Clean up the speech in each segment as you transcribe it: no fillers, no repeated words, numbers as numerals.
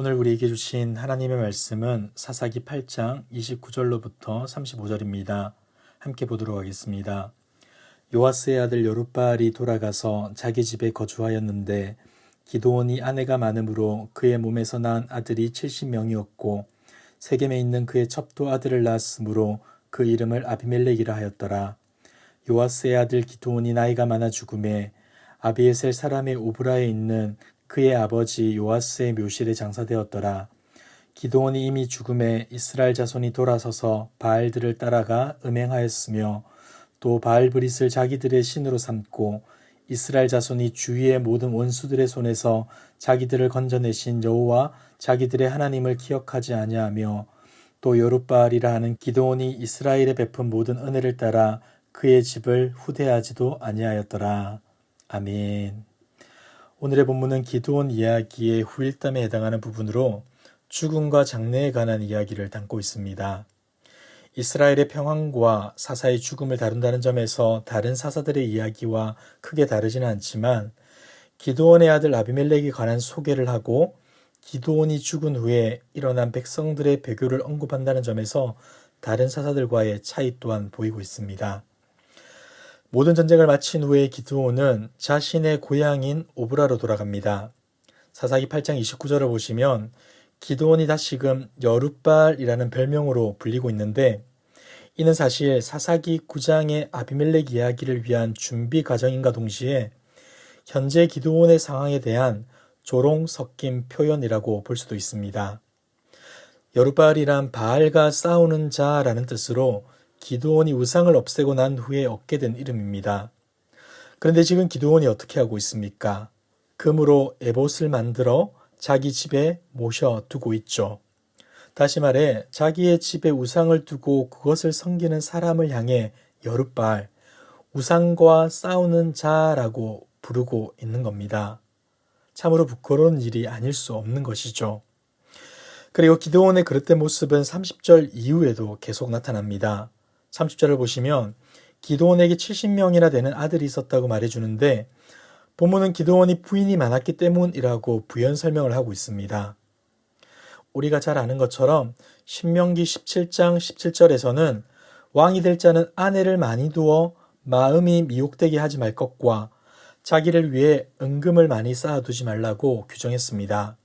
오늘 우리에게 주신 하나님의 말씀은 사사기 8장 29절로부터 35절입니다. 함께 보도록 하겠습니다. 요아스의 아들 여룻바알이 돌아가서 자기 집에 거주하였는데 기드온이 아내가 많으므로 그의 몸에서 낳은 아들이 70명이었고 세겜에 있는 그의 첩도 아들을 낳았으므로 그 이름을 아비멜렉이라 하였더라. 요아스의 아들 기드온이 나이가 많아 죽음에 아비에셀 사람의 오브라에 있는 그의 아버지 요아스의 묘실에 장사되었더라. 기드온이 이미 죽음에 이스라엘 자손이 돌아서서 바알들을 따라가 음행하였으며 또 바알브릿을 자기들의 신으로 삼고 이스라엘 자손이 주위의 모든 원수들의 손에서 자기들을 건져내신 여호와 자기들의 하나님을 기억하지 아니하며 또 여룻바알이라 하는 기드온이 이스라엘에 베푼 모든 은혜를 따라 그의 집을 후대하지도 아니하였더라. 아멘. 오늘의 본문은 기드온 이야기의 후일담에 해당하는 부분으로 죽음과 장래에 관한 이야기를 담고 있습니다. 이스라엘의 평안과 사사의 죽음을 다룬다는 점에서 다른 사사들의 이야기와 크게 다르지는 않지만 기드온의 아들 아비멜렉에 관한 소개를 하고 기드온이 죽은 후에 일어난 백성들의 배교를 언급한다는 점에서 다른 사사들과의 차이 또한 보이고 있습니다. 모든 전쟁을 마친 후에 기드온은 자신의 고향인 오브라로 돌아갑니다. 사사기 8장 29절을 보시면 기드온이 다시금 여룻바알이라는 별명으로 불리고 있는데 이는 사실 사사기 9장의 아비멜렉 이야기를 위한 준비 과정인가 동시에 현재 기드온의 상황에 대한 조롱 섞인 표현이라고 볼 수도 있습니다. 여룻바알이란 바알과 싸우는 자라는 뜻으로 기드온이 우상을 없애고 난 후에 얻게 된 이름입니다. 그런데 지금 기드온이 어떻게 하고 있습니까? 금으로 에봇을 만들어 자기 집에 모셔두고 있죠. 다시 말해 자기의 집에 우상을 두고 그것을 섬기는 사람을 향해 여룻바알, 우상과 싸우는 자라고 부르고 있는 겁니다. 참으로 부끄러운 일이 아닐 수 없는 것이죠. 그리고 기드온의 그릇된 모습은 30절 이후에도 계속 나타납니다. 30절을 보시면 기드온에게 70명이나 되는 아들이 있었다고 말해주는데 본문은 기드온이 부인이 많았기 때문이라고 부연 설명을 하고 있습니다. 우리가 잘 아는 것처럼 신명기 17장 17절에서는 왕이 될 자는 아내를 많이 두어 마음이 미혹되게 하지 말 것과 자기를 위해 은금을 많이 쌓아두지 말라고 규정했습니다.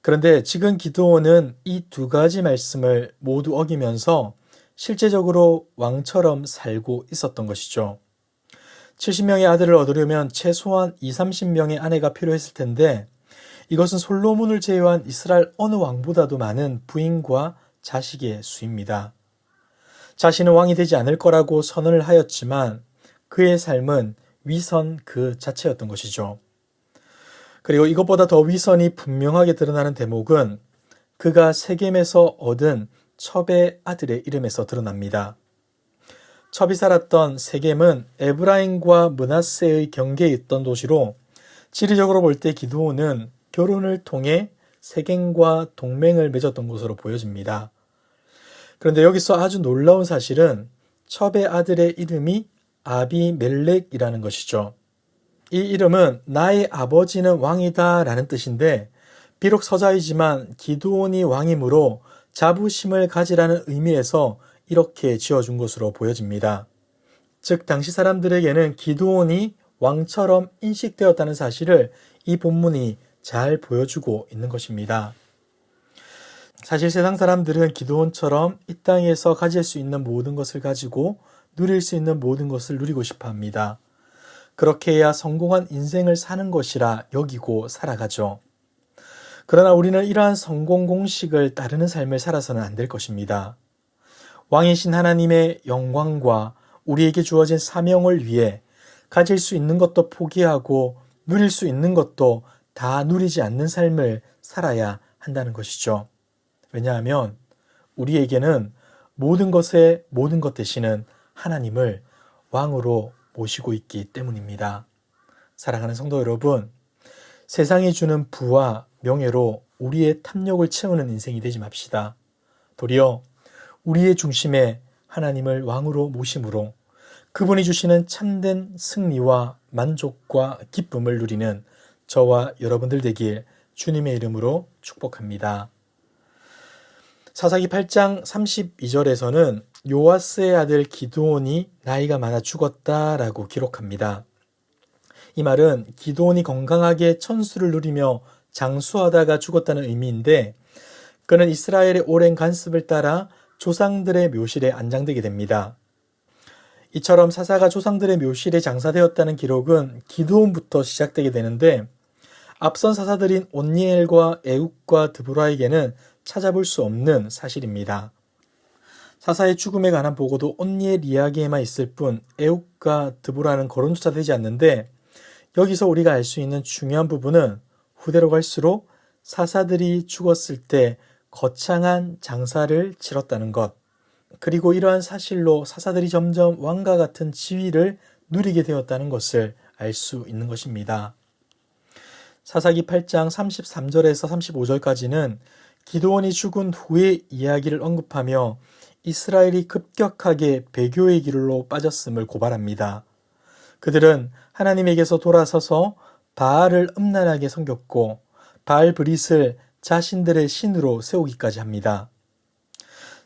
그런데 지금 기드온은 이 두 가지 말씀을 모두 어기면서 실제적으로 왕처럼 살고 있었던 것이죠. 70명의 아들을 얻으려면 최소한 20-30명의 아내가 필요했을 텐데 이것은 솔로몬을 제외한 이스라엘 어느 왕보다도 많은 부인과 자식의 수입니다. 자신은 왕이 되지 않을 거라고 선언을 하였지만 그의 삶은 위선 그 자체였던 것이죠. 그리고 이것보다 더 위선이 분명하게 드러나는 대목은 그가 세겜에서 얻은 첩의 아들의 이름에서 드러납니다. 첩이 살았던 세겜은 에브라임과 므낫세의 경계에 있던 도시로 지리적으로 볼 때 기드온은 결혼을 통해 세겜과 동맹을 맺었던 것으로 보여집니다. 그런데 여기서 아주 놀라운 사실은 첩의 아들의 이름이 아비멜렉이라는 것이죠. 이 이름은 나의 아버지는 왕이다 라는 뜻인데 비록 서자이지만 기드온이 왕이므로 자부심을 가지라는 의미에서 이렇게 지어준 것으로 보여집니다. 즉 당시 사람들에게는 기드온이 왕처럼 인식되었다는 사실을 이 본문이 잘 보여주고 있는 것입니다. 사실 세상 사람들은 기드온처럼 이 땅에서 가질 수 있는 모든 것을 가지고 누릴 수 있는 모든 것을 누리고 싶어 합니다. 그렇게 해야 성공한 인생을 사는 것이라 여기고 살아가죠. 그러나 우리는 이러한 성공 공식을 따르는 삶을 살아서는 안 될 것입니다. 왕이신 하나님의 영광과 우리에게 주어진 사명을 위해 가질 수 있는 것도 포기하고 누릴 수 있는 것도 다 누리지 않는 삶을 살아야 한다는 것이죠. 왜냐하면 우리에게는 모든 것의 모든 것 되시는 하나님을 왕으로 모시고 있기 때문입니다. 사랑하는 성도 여러분, 세상이 주는 부와 명예로 우리의 탐욕을 채우는 인생이 되지 맙시다. 도리어 우리의 중심에 하나님을 왕으로 모심으로 그분이 주시는 참된 승리와 만족과 기쁨을 누리는 저와 여러분들 되길 주님의 이름으로 축복합니다. 사사기 8장 32절에서는 요아스의 아들 기드온이 나이가 많아 죽었다라고 기록합니다. 이 말은 기드온이 건강하게 천수를 누리며 장수하다가 죽었다는 의미인데, 그는 이스라엘의 오랜 간습을 따라 조상들의 묘실에 안장되게 됩니다. 이처럼 사사가 조상들의 묘실에 장사되었다는 기록은 기드온부터 시작되게 되는데, 앞선 사사들인 온니엘과 에욱과 드보라에게는 찾아볼 수 없는 사실입니다. 사사의 죽음에 관한 보고도 온니엘 이야기에만 있을 뿐 에욱과 드보라는 거론조차 되지 않는데, 여기서 우리가 알 수 있는 중요한 부분은 후대로 갈수록 사사들이 죽었을 때 거창한 장사를 치렀다는 것, 그리고 이러한 사실로 사사들이 점점 왕과 같은 지위를 누리게 되었다는 것을 알 수 있는 것입니다. 사사기 8장 33절에서 35절까지는 기드온이 죽은 후의 이야기를 언급하며 이스라엘이 급격하게 배교의 길로 빠졌음을 고발합니다. 그들은 하나님에게서 돌아서서 바알을 음란하게 섬겼고 바알브릿을 자신들의 신으로 세우기까지 합니다.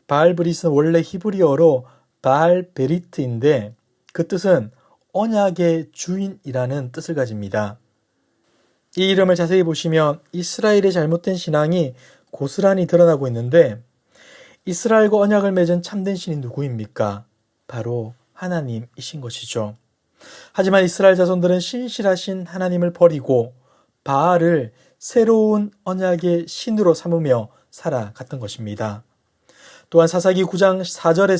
바알브릿은 원래 히브리어로 바알베리트인데 그 뜻은 언약의 주인이라는 뜻을 가집니다. 이 이름을 자세히 보시면 이스라엘의 잘못된 신앙이 고스란히 드러나고 있는데, 이스라엘과 언약을 맺은 참된 신이 누구입니까? 바로 하나님이신 것이죠. 하지만 이스라엘 자손들은 신실하신 하나님을 버리고 바알을 새로운 언약의 신으로 삼으며 살아갔던 것입니다. 또한 사사기 9장 4절에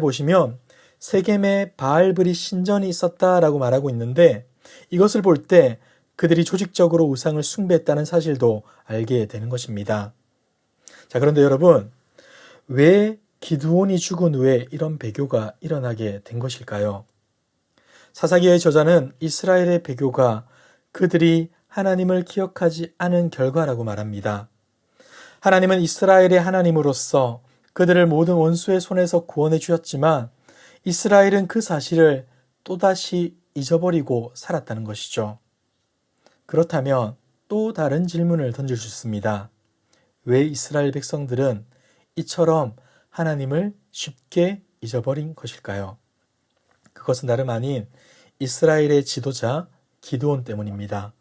보시면 세겜에 바알브릿 신전이 있었다라고 말하고 있는데, 이것을 볼 때 그들이 조직적으로 우상을 숭배했다는 사실도 알게 되는 것입니다. 자, 그런데 여러분, 왜 기드온이 죽은 후에 이런 배교가 일어나게 된 것일까요? 사사기의 저자는 이스라엘의 배교가 그들이 하나님을 기억하지 않은 결과라고 말합니다. 하나님은 이스라엘의 하나님으로서 그들을 모든 원수의 손에서 구원해 주셨지만 이스라엘은 그 사실을 또다시 잊어버리고 살았다는 것이죠. 그렇다면 또 다른 질문을 던질 수 있습니다. 왜 이스라엘 백성들은 이처럼 하나님을 쉽게 잊어버린 것일까요? 그것은 다름 아닌 이스라엘의 지도자 기드온 때문입니다.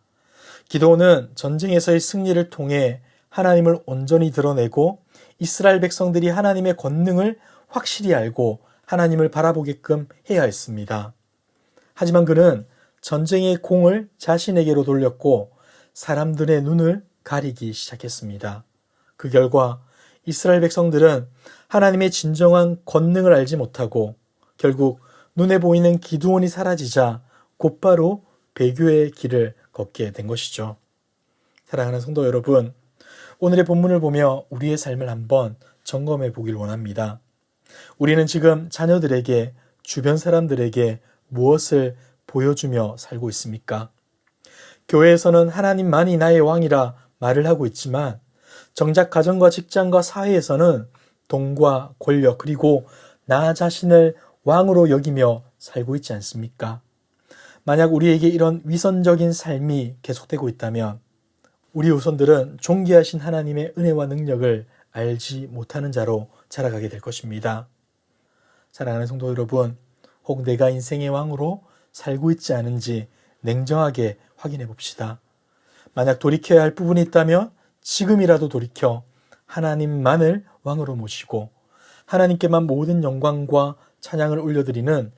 기드온은 전쟁에서의 승리를 통해 하나님을 온전히 드러내고 이스라엘 백성들이 하나님의 권능을 확실히 알고 하나님을 바라보게끔 해야 했습니다. 하지만 그는 전쟁의 공을 자신에게로 돌렸고 사람들의 눈을 가리기 시작했습니다. 그 결과 이스라엘 백성들은 하나님의 진정한 권능을 알지 못하고 결국 눈에 보이는 기드온이 사라지자 곧바로 배교의 길을 걷게 된 것이죠. 사랑하는 성도 여러분, 오늘의 본문을 보며 우리의 삶을 한번 점검해 보길 원합니다. 우리는 지금 자녀들에게, 주변 사람들에게 무엇을 보여주며 살고 있습니까? 교회에서는 하나님만이 나의 왕이라 말을 하고 있지만 정작 가정과 직장과 사회에서는 돈과 권력 그리고 나 자신을 왕으로 여기며 살고 있지 않습니까? 만약 우리에게 이런 위선적인 삶이 계속되고 있다면 우리 후손들은 존귀하신 하나님의 은혜와 능력을 알지 못하는 자로 자라가게 될 것입니다. 사랑하는 성도 여러분, 혹 내가 인생의 왕으로 살고 있지 않은지 냉정하게 확인해 봅시다. 만약 돌이켜야 할 부분이 있다면 지금이라도 돌이켜 하나님만을 왕으로 모시고 하나님께만 모든 영광과 찬양을 올려드리는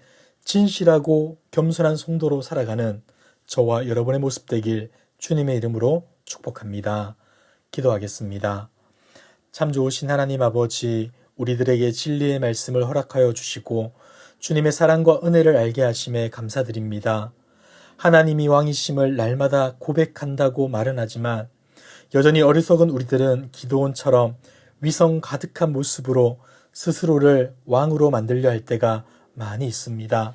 진실하고 겸손한 성도로 살아가는 저와 여러분의 모습 되길 주님의 이름으로 축복합니다. 기도하겠습니다. 참 좋으신 하나님 아버지, 우리들에게 진리의 말씀을 허락하여 주시고 주님의 사랑과 은혜를 알게 하심에 감사드립니다. 하나님이 왕이심을 날마다 고백한다고 말은 하지만 여전히 어리석은 우리들은 기드온처럼 위성 가득한 모습으로 스스로를 왕으로 만들려 할 때가 많이 있습니다.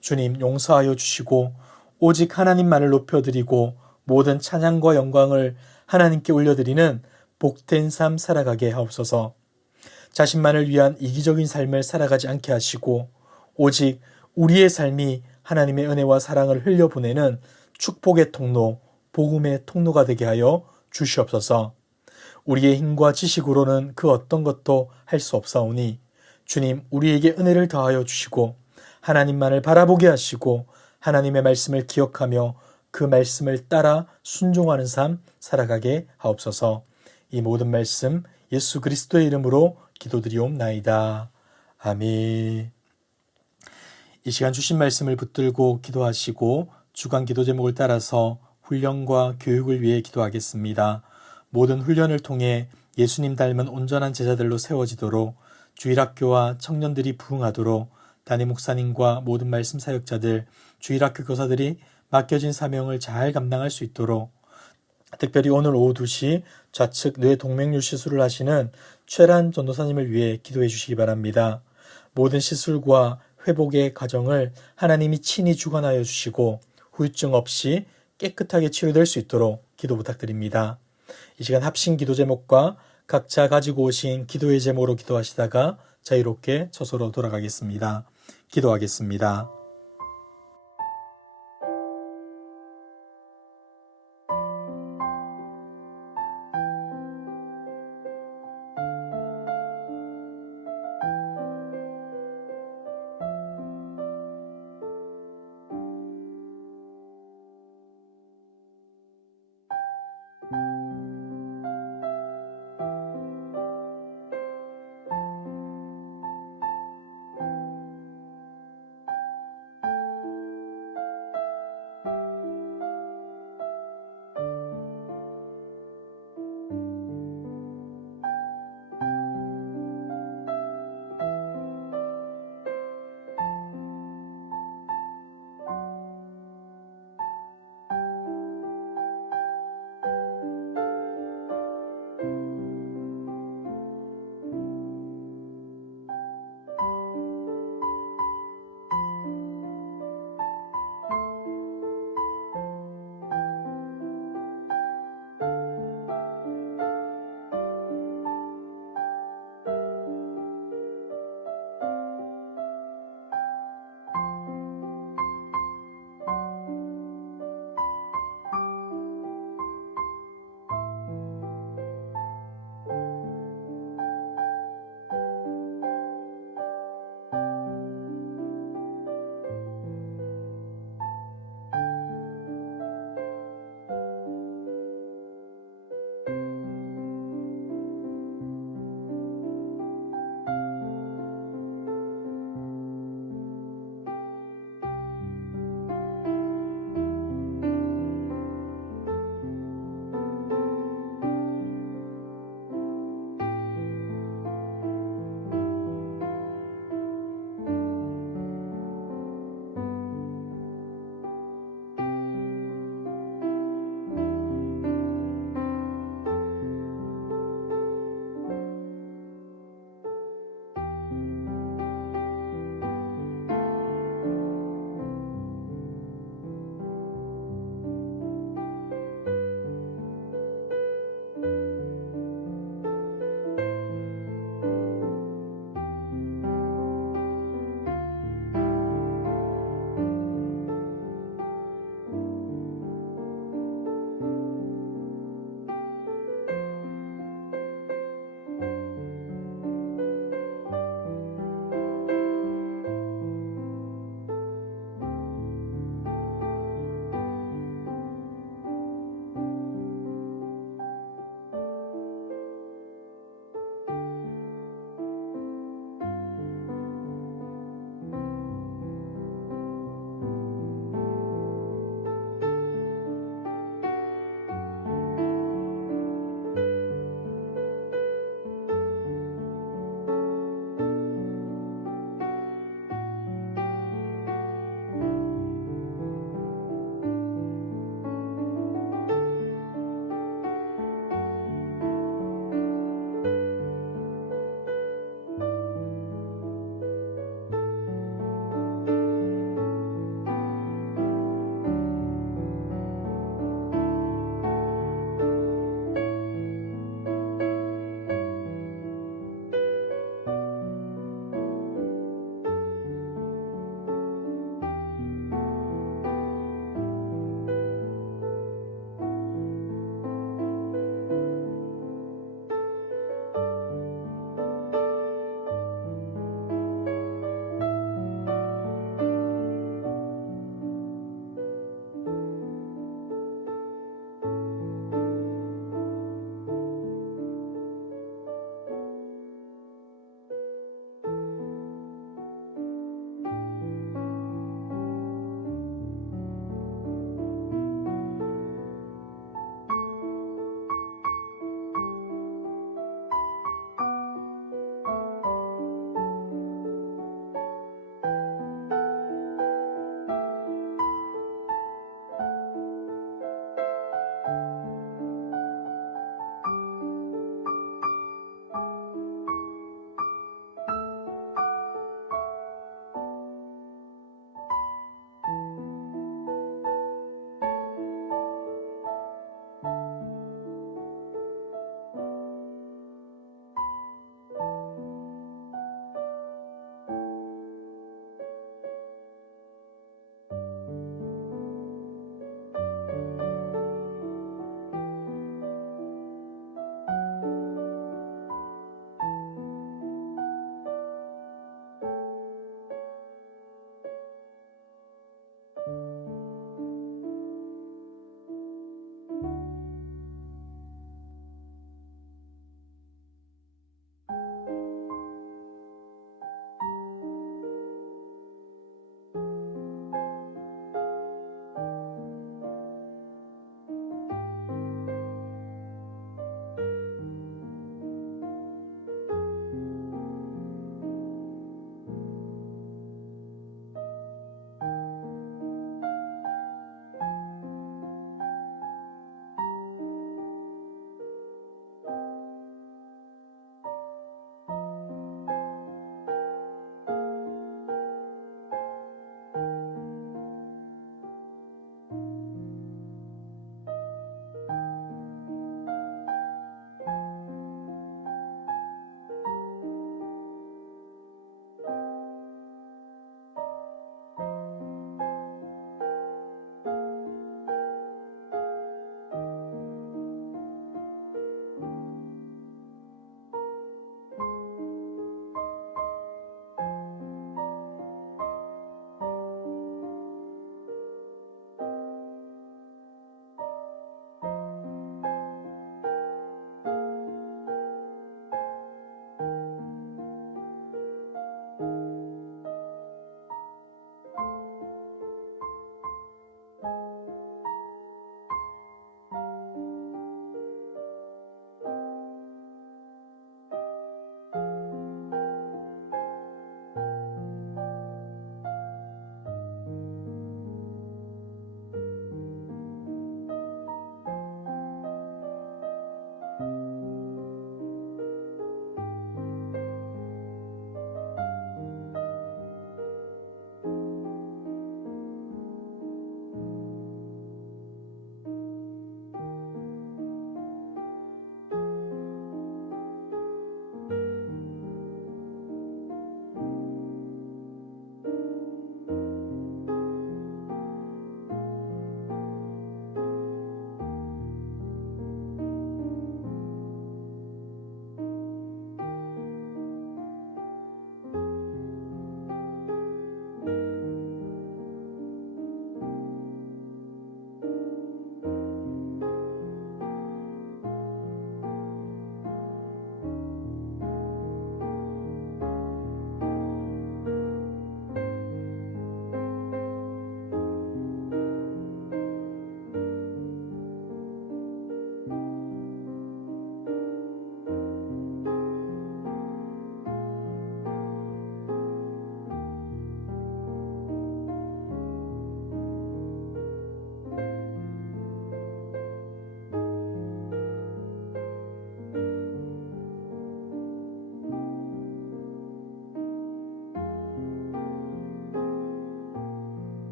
주님 용서하여 주시고 오직 하나님만을 높여드리고 모든 찬양과 영광을 하나님께 올려드리는 복된 삶 살아가게 하옵소서. 자신만을 위한 이기적인 삶을 살아가지 않게 하시고 오직 우리의 삶이 하나님의 은혜와 사랑을 흘려보내는 축복의 통로, 복음의 통로가 되게 하여 주시옵소서. 우리의 힘과 지식으로는 그 어떤 것도 할 수 없사오니 주님 우리에게 은혜를 더하여 주시고 하나님만을 바라보게 하시고 하나님의 말씀을 기억하며 그 말씀을 따라 순종하는 삶 살아가게 하옵소서. 이 모든 말씀 예수 그리스도의 이름으로 기도드리옵나이다. 아멘. 이 시간 주신 말씀을 붙들고 기도하시고 주간 기도 제목을 따라서 훈련과 교육을 위해 기도하겠습니다. 모든 훈련을 통해 예수님 닮은 온전한 제자들로 세워지도록 주일학교와 청년들이 부흥하도록 담임 목사님과 모든 말씀 사역자들, 주일학교 교사들이 맡겨진 사명을 잘 감당할 수 있도록 특별히 오늘 오후 2시 좌측 뇌 동맥류 시술을 하시는 최란 전도사님을 위해 기도해 주시기 바랍니다. 모든 시술과 회복의 과정을 하나님이 친히 주관하여 주시고 후유증 없이 깨끗하게 치료될 수 있도록 기도 부탁드립니다. 이 시간 합심 기도 제목과 각자 가지고 오신 기도의 제목으로 기도하시다가 자유롭게 처소로 돌아가겠습니다. 기도하겠습니다.